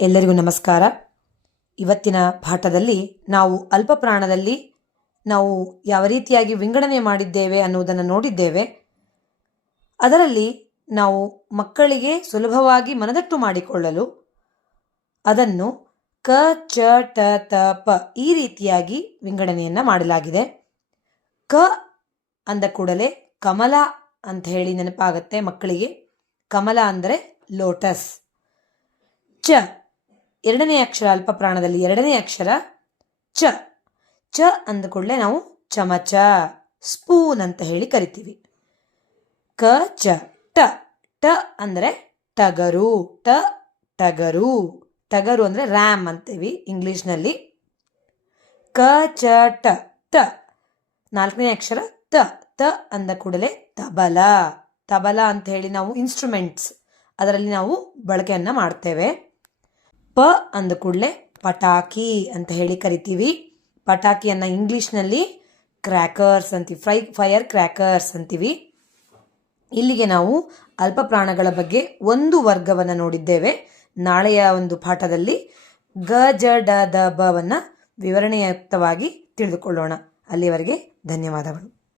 ಎಲ್ಲರಿಗೂ ನಮಸ್ಕಾರ. ಇವತ್ತಿನ ಪಾಠದಲ್ಲಿ ನಾವು ಅಲ್ಪ ಪ್ರಾಣದಲ್ಲಿ ನಾವು ಯಾವ ರೀತಿಯಾಗಿ ವಿಂಗಡಣೆ ಮಾಡಿದ್ದೇವೆ ಅನ್ನುವುದನ್ನು ನೋಡಿದ್ದೇವೆ. ಅದರಲ್ಲಿ ನಾವು ಮಕ್ಕಳಿಗೆ ಸುಲಭವಾಗಿ ಮನದಟ್ಟು ಮಾಡಿಕೊಳ್ಳಲು ಅದನ್ನು ಕ, ಚ, ಟ, ತ, ಪ ಈ ರೀತಿಯಾಗಿ ವಿಂಗಡಣೆಯನ್ನು ಮಾಡಲಾಗಿದೆ. ಕ ಅಂದ ಕೂಡಲೇ ಕಮಲ ಅಂತ ಹೇಳಿ ನೆನಪಾಗುತ್ತೆ ಮಕ್ಕಳಿಗೆ. ಕಮಲ ಅಂದರೆ ಲೋಟಸ್. ಚ ಎರಡನೇ ಅಕ್ಷರ ಅಲ್ಪ ಪ್ರಾಣದಲ್ಲಿ ಎರಡನೇ ಅಕ್ಷರ ಚ. ಚ ಅಂದ ಕೂಡಲೇ ನಾವು ಚಮಚ, ಸ್ಪೂನ್ ಅಂತ ಹೇಳಿ ಕರಿತೀವಿ. ಕ, ಚ, ಟ. ಟ ಅಂದರೆ ಟಗರು, ಟ, ಟಗರು. ಟಗರು ಅಂದರೆ ರ್ಯಾಮ್ ಅಂತೀವಿ ಇಂಗ್ಲೀಷ್ನಲ್ಲಿ. ಕ, ಚ, ಟ, ತ. ನಾಲ್ಕನೇ ಅಕ್ಷರ ತ. ತ ಅಂದ ಕೂಡಲೇ ತಬಲ. ತಬಲ ಅಂತ ಹೇಳಿ ನಾವು ಇನ್ಸ್ಟ್ರೂಮೆಂಟ್ಸ್ ಅದರಲ್ಲಿ ನಾವು ಬಳಕೆಯನ್ನು ಮಾಡ್ತೇವೆ. ಪ ಅಂದ ಕೂಡಲೇ ಪಟಾಕಿ ಅಂತ ಹೇಳಿ ಕರಿತೀವಿ. ಪಟಾಕಿಯನ್ನು ಇಂಗ್ಲೀಷ್ನಲ್ಲಿ ಕ್ರ್ಯಾಕರ್ಸ್ ಅಂತೀವಿ ಫ್ರೈ ಫೈರ್ ಕ್ರ್ಯಾಕರ್ಸ್ ಅಂತೀವಿ. ಇಲ್ಲಿಗೆ ನಾವು ಅಲ್ಪ ಪ್ರಾಣಗಳ ಬಗ್ಗೆ ಒಂದು ವರ್ಗವನ್ನು ನೋಡಿದ್ದೇವೆ. ನಾಳೆಯ ಒಂದು ಪಾಠದಲ್ಲಿ ಗ ಜ ಡ ದ ಬವನ್ನು ವಿವರಣೆಯುಕ್ತವಾಗಿ ತಿಳಿದುಕೊಳ್ಳೋಣ. ಅಲ್ಲಿವರೆಗೆ ಧನ್ಯವಾದಗಳು.